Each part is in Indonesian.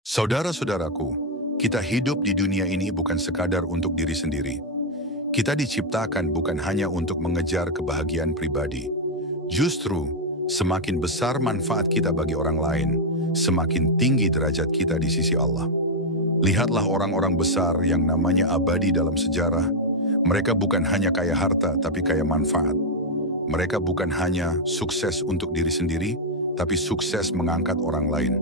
Saudara-saudaraku, kita hidup di dunia ini bukan sekadar untuk diri sendiri. Kita diciptakan bukan hanya untuk mengejar kebahagiaan pribadi. Justru, semakin besar manfaat kita bagi orang lain, semakin tinggi derajat kita di sisi Allah. Lihatlah orang-orang besar yang namanya abadi dalam sejarah. Mereka bukan hanya kaya harta, tapi kaya manfaat. Mereka bukan hanya sukses untuk diri sendiri, tapi sukses mengangkat orang lain.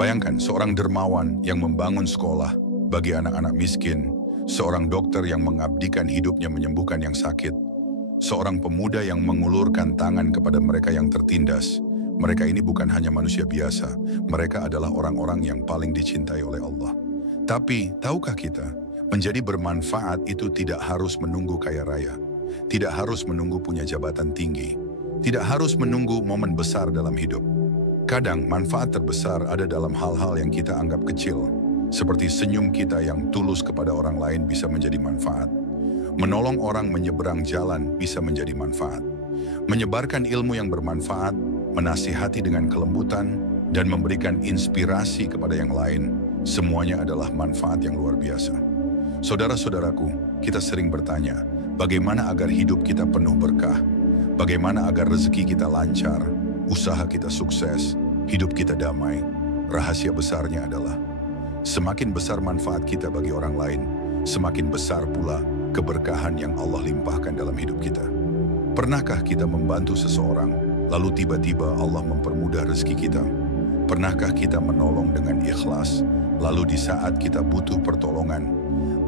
Bayangkan seorang dermawan yang membangun sekolah bagi anak-anak miskin, seorang dokter yang mengabdikan hidupnya menyembuhkan yang sakit, seorang pemuda yang mengulurkan tangan kepada mereka yang tertindas. Mereka ini bukan hanya manusia biasa, mereka adalah orang-orang yang paling dicintai oleh Allah. Tapi, tahukah kita, menjadi bermanfaat itu tidak harus menunggu kaya raya, tidak harus menunggu punya jabatan tinggi, tidak harus menunggu momen besar dalam hidup. Kadang manfaat terbesar ada dalam hal-hal yang kita anggap kecil, seperti senyum kita yang tulus kepada orang lain bisa menjadi manfaat. Menolong orang menyeberang jalan bisa menjadi manfaat. Menyebarkan ilmu yang bermanfaat, menasihati dengan kelembutan, dan memberikan inspirasi kepada yang lain, semuanya adalah manfaat yang luar biasa. Saudara-saudaraku, kita sering bertanya, bagaimana agar hidup kita penuh berkah? Bagaimana agar rezeki kita lancar? Usaha kita sukses, hidup kita damai. Rahasia besarnya adalah semakin besar manfaat kita bagi orang lain, semakin besar pula keberkahan yang Allah limpahkan dalam hidup kita. Pernahkah kita membantu seseorang, lalu tiba-tiba Allah mempermudah rezeki kita? Pernahkah kita menolong dengan ikhlas, lalu di saat kita butuh pertolongan,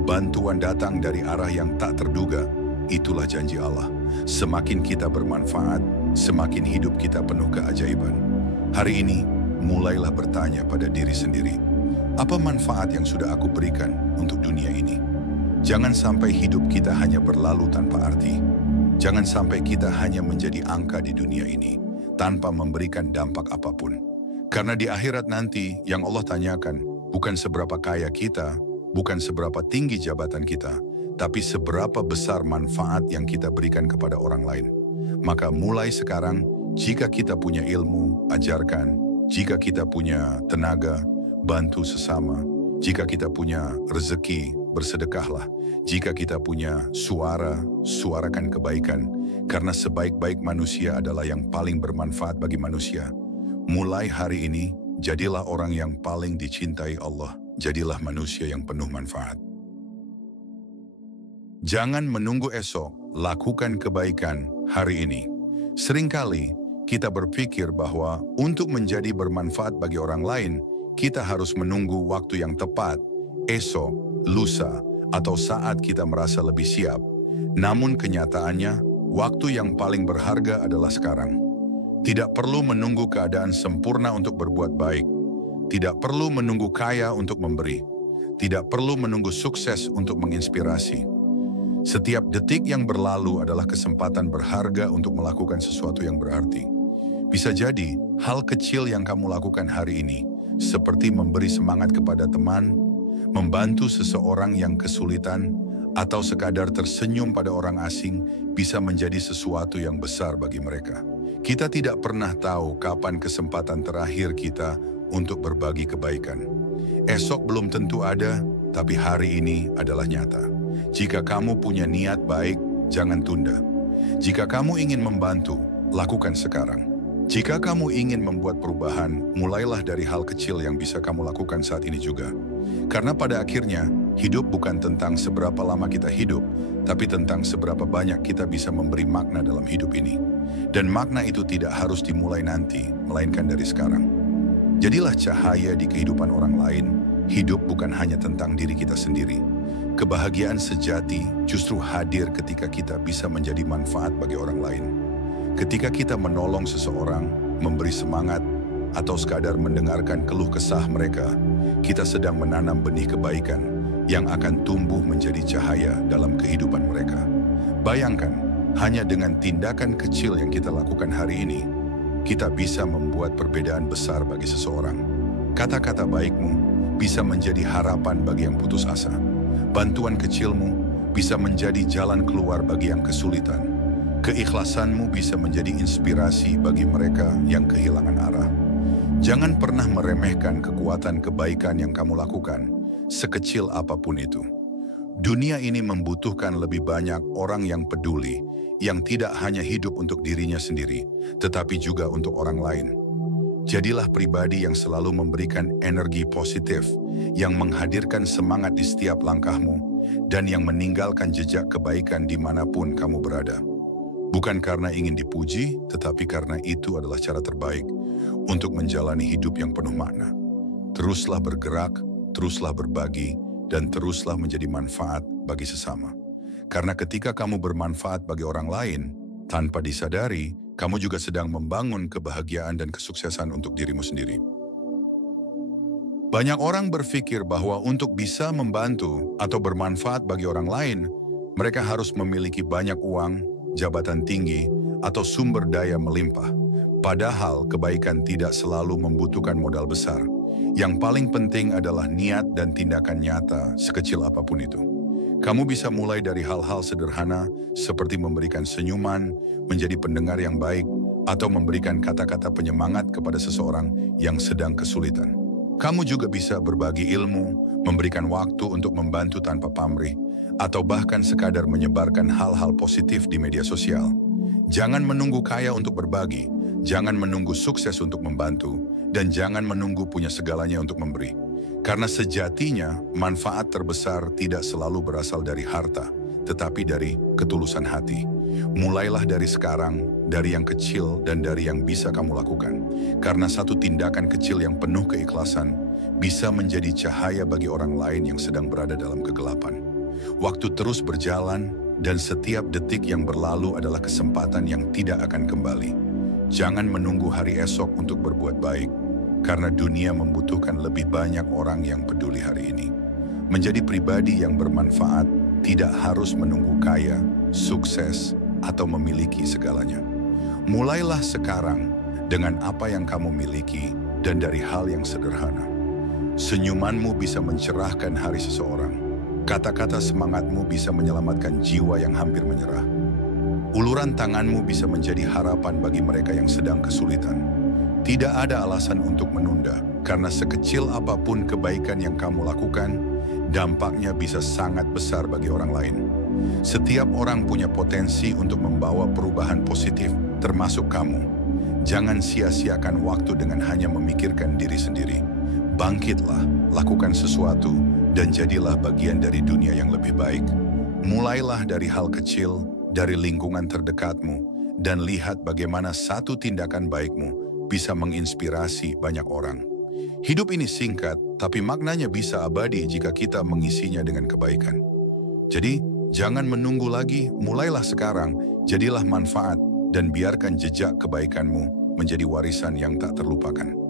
bantuan datang dari arah yang tak terduga? Itulah janji Allah. Semakin kita bermanfaat, semakin hidup kita penuh keajaiban. Hari ini, mulailah bertanya pada diri sendiri, apa manfaat yang sudah aku berikan untuk dunia ini? Jangan sampai hidup kita hanya berlalu tanpa arti. Jangan sampai kita hanya menjadi angka di dunia ini, tanpa memberikan dampak apapun. Karena di akhirat nanti, yang Allah tanyakan, bukan seberapa kaya kita, bukan seberapa tinggi jabatan kita, tapi seberapa besar manfaat yang kita berikan kepada orang lain. Maka mulai sekarang, jika kita punya ilmu, ajarkan. Jika kita punya tenaga, bantu sesama. Jika kita punya rezeki, bersedekahlah. Jika kita punya suara, suarakan kebaikan. Karena sebaik-baik manusia adalah yang paling bermanfaat bagi manusia. Mulai hari ini, jadilah orang yang paling dicintai Allah. Jadilah manusia yang penuh manfaat. Jangan menunggu esok, lakukan kebaikan hari ini. Seringkali kita berpikir bahwa untuk menjadi bermanfaat bagi orang lain, kita harus menunggu waktu yang tepat, esok, lusa, atau saat kita merasa lebih siap. Namun kenyataannya, waktu yang paling berharga adalah sekarang. Tidak perlu menunggu keadaan sempurna untuk berbuat baik. Tidak perlu menunggu kaya untuk memberi. Tidak perlu menunggu sukses untuk menginspirasi. Setiap detik yang berlalu adalah kesempatan berharga untuk melakukan sesuatu yang berarti. Bisa jadi, hal kecil yang kamu lakukan hari ini, seperti memberi semangat kepada teman, membantu seseorang yang kesulitan, atau sekadar tersenyum pada orang asing, bisa menjadi sesuatu yang besar bagi mereka. Kita tidak pernah tahu kapan kesempatan terakhir kita untuk berbagi kebaikan. Esok belum tentu ada, tapi hari ini adalah nyata. Jika kamu punya niat baik, jangan tunda. Jika kamu ingin membantu, lakukan sekarang. Jika kamu ingin membuat perubahan, mulailah dari hal kecil yang bisa kamu lakukan saat ini juga. Karena pada akhirnya, hidup bukan tentang seberapa lama kita hidup, tapi tentang seberapa banyak kita bisa memberi makna dalam hidup ini. Dan makna itu tidak harus dimulai nanti, melainkan dari sekarang. Jadilah cahaya di kehidupan orang lain. Hidup bukan hanya tentang diri kita sendiri. Kebahagiaan sejati justru hadir ketika kita bisa menjadi manfaat bagi orang lain. Ketika kita menolong seseorang, memberi semangat, atau sekadar mendengarkan keluh kesah mereka, kita sedang menanam benih kebaikan yang akan tumbuh menjadi cahaya dalam kehidupan mereka. Bayangkan, hanya dengan tindakan kecil yang kita lakukan hari ini, kita bisa membuat perbedaan besar bagi seseorang. Kata-kata baikmu bisa menjadi harapan bagi yang putus asa. Bantuan kecilmu bisa menjadi jalan keluar bagi yang kesulitan. Keikhlasanmu bisa menjadi inspirasi bagi mereka yang kehilangan arah. Jangan pernah meremehkan kekuatan kebaikan yang kamu lakukan, sekecil apapun itu. Dunia ini membutuhkan lebih banyak orang yang peduli, yang tidak hanya hidup untuk dirinya sendiri, tetapi juga untuk orang lain. Jadilah pribadi yang selalu memberikan energi positif, yang menghadirkan semangat di setiap langkahmu, dan yang meninggalkan jejak kebaikan dimanapun kamu berada. Bukan karena ingin dipuji, tetapi karena itu adalah cara terbaik untuk menjalani hidup yang penuh makna. Teruslah bergerak, teruslah berbagi, dan teruslah menjadi manfaat bagi sesama. Karena ketika kamu bermanfaat bagi orang lain, tanpa disadari, kamu juga sedang membangun kebahagiaan dan kesuksesan untuk dirimu sendiri. Banyak orang berpikir bahwa untuk bisa membantu atau bermanfaat bagi orang lain, mereka harus memiliki banyak uang, jabatan tinggi, atau sumber daya melimpah. Padahal kebaikan tidak selalu membutuhkan modal besar. Yang paling penting adalah niat dan tindakan nyata sekecil apapun itu. Kamu bisa mulai dari hal-hal sederhana seperti memberikan senyuman, menjadi pendengar yang baik, atau memberikan kata-kata penyemangat kepada seseorang yang sedang kesulitan. Kamu juga bisa berbagi ilmu, memberikan waktu untuk membantu tanpa pamrih, atau bahkan sekadar menyebarkan hal-hal positif di media sosial. Jangan menunggu kaya untuk berbagi, jangan menunggu sukses untuk membantu, dan jangan menunggu punya segalanya untuk memberi. Karena sejatinya, manfaat terbesar tidak selalu berasal dari harta, tetapi dari ketulusan hati. Mulailah dari sekarang, dari yang kecil dan dari yang bisa kamu lakukan. Karena satu tindakan kecil yang penuh keikhlasan bisa menjadi cahaya bagi orang lain yang sedang berada dalam kegelapan. Waktu terus berjalan dan setiap detik yang berlalu adalah kesempatan yang tidak akan kembali. Jangan menunggu hari esok untuk berbuat baik. Karena dunia membutuhkan lebih banyak orang yang peduli hari ini. Menjadi pribadi yang bermanfaat tidak harus menunggu kaya, sukses, atau memiliki segalanya. Mulailah sekarang dengan apa yang kamu miliki dan dari hal yang sederhana. Senyumanmu bisa mencerahkan hari seseorang. Kata-kata semangatmu bisa menyelamatkan jiwa yang hampir menyerah. Uluran tanganmu bisa menjadi harapan bagi mereka yang sedang kesulitan. Tidak ada alasan untuk menunda, karena sekecil apapun kebaikan yang kamu lakukan, dampaknya bisa sangat besar bagi orang lain. Setiap orang punya potensi untuk membawa perubahan positif, termasuk kamu. Jangan sia-siakan waktu dengan hanya memikirkan diri sendiri. Bangkitlah, lakukan sesuatu, dan jadilah bagian dari dunia yang lebih baik. Mulailah dari hal kecil, dari lingkungan terdekatmu, dan lihat bagaimana satu tindakan baikmu bisa menginspirasi banyak orang. Hidup ini singkat, tapi maknanya bisa abadi jika kita mengisinya dengan kebaikan. Jadi, jangan menunggu lagi, mulailah sekarang, jadilah manfaat, dan biarkan jejak kebaikanmu menjadi warisan yang tak terlupakan.